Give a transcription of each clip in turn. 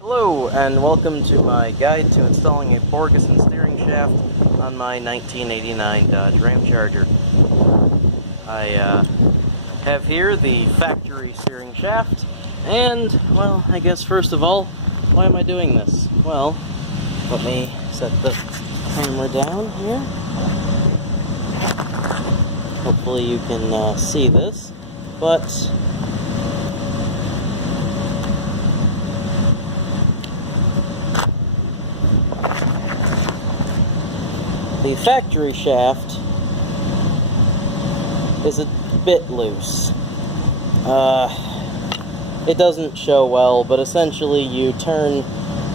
Hello, and welcome to my guide to installing a Borgeson steering shaft on my 1989 Dodge Ramcharger. I have here the factory steering shaft, and, well, I guess first of all, why am I doing this? Well, let me set the camera down here. Hopefully you can see this, but the factory shaft is a bit loose. It doesn't show well, but essentially you turn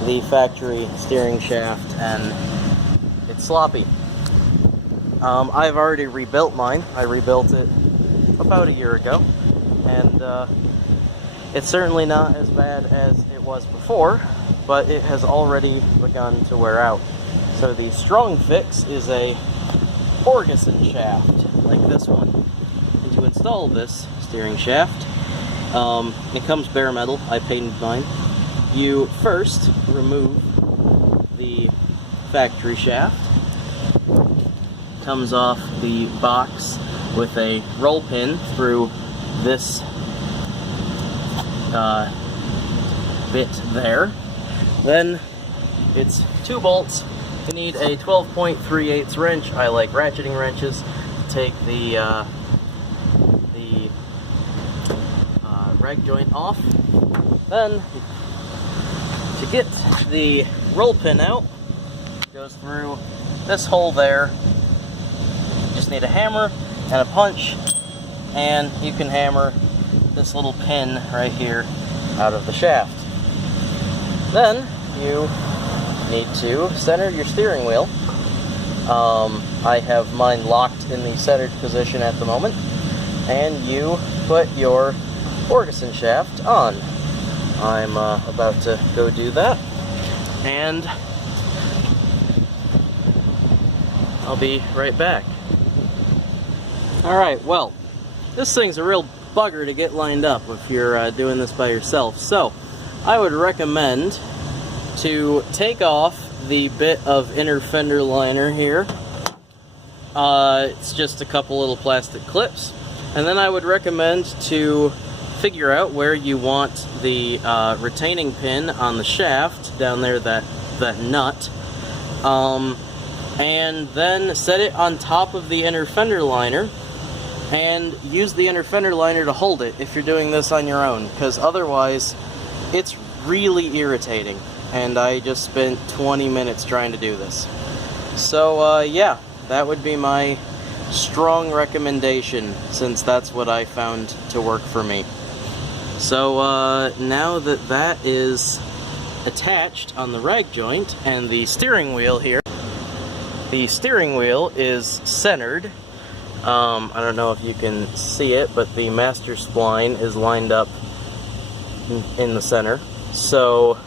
the factory steering shaft and it's sloppy. I've already rebuilt mine. I rebuilt it about a year ago, and it's certainly not as bad as it was before, but it has already begun to wear out. So the strong fix is a Borgeson shaft, like this one. And to install this steering shaft, it comes bare metal. I painted mine. You first remove the factory shaft. Comes off the box with a roll pin through this bit there. Then it's 2 bolts. You need a 12.3/8 wrench. I like ratcheting wrenches to take the rag joint off. Then, to get the roll pin out, it goes through this hole there. You just need a hammer and a punch, and you can hammer this little pin right here out of the shaft. Then, you need to center your steering wheel. I have mine locked in the centered position at the moment, and you put your Borgeson shaft on. I'm about to go do that, and I'll be right back. Alright, well, this thing's a real bugger to get lined up if you're doing this by yourself, so I would recommend to take off the bit of inner fender liner here. It's just a couple little plastic clips. And then I would recommend to figure out where you want the retaining pin on the shaft, down there, that nut. And then set it on top of the inner fender liner, and use the inner fender liner to hold it if you're doing this on your own, because otherwise it's really irritating. And I just spent 20 minutes trying to do this. So, yeah, that would be my strong recommendation, since that's what I found to work for me. So, now that that is attached on the rag joint, and the steering wheel here, the steering wheel is centered. I don't know if you can see it, but the master spline is lined up in the center. So,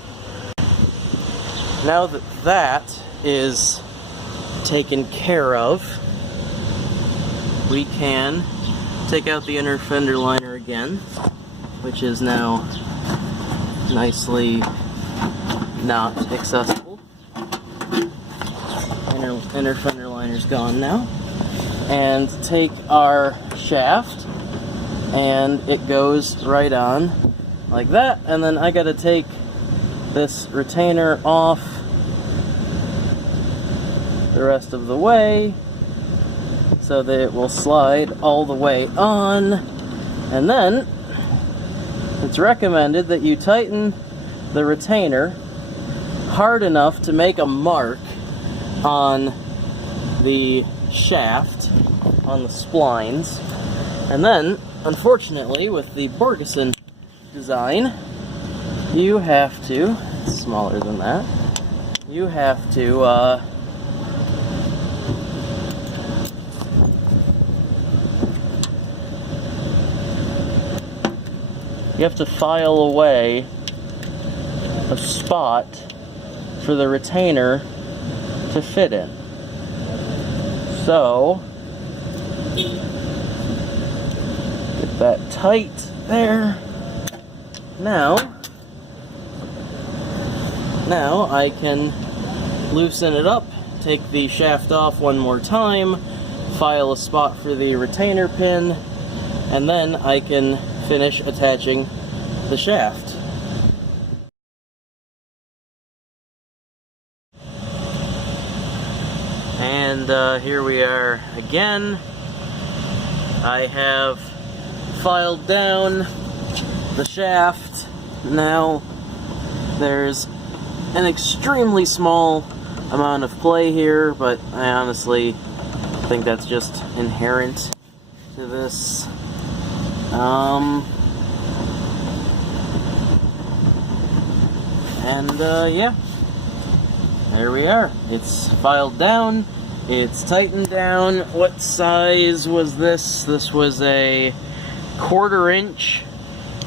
now that that is taken care of, we can take out the inner fender liner again, which is now nicely not accessible. Inner fender liner's gone now. And take our shaft, and it goes right on like that. And then I gotta take this retainer off the rest of the way so that it will slide all the way on. And then it's recommended that you tighten the retainer hard enough to make a mark on the shaft, on the splines. And then, unfortunately, with the Borgeson design, you have to, it's smaller than that, you have to file away a spot for the retainer to fit in. So, get that tight there. Now, Now I can loosen it up, take the shaft off one more time, file a spot for the retainer pin, and then I can finish attaching the shaft. And here we are again. I have filed down the shaft. Now there's an extremely small amount of play here, but I honestly think that's just inherent to this. Yeah, there we are. It's filed down, it's tightened down. What size was this? This was a 1/4 inch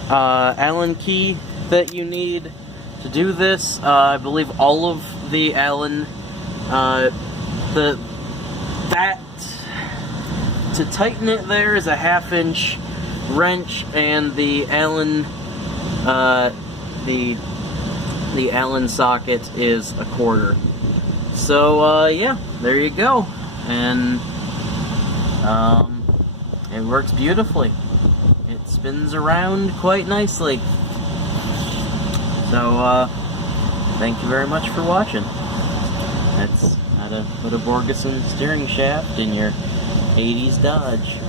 Allen key that you need to do this. I believe all of the Allen, to tighten it there is a 1/2 inch wrench, and the Allen, the Allen socket is a 1/4. So yeah, there you go, and it works beautifully. It spins around quite nicely. So thank you very much for watching. That's how to put a Borgeson steering shaft in your 80s Dodge.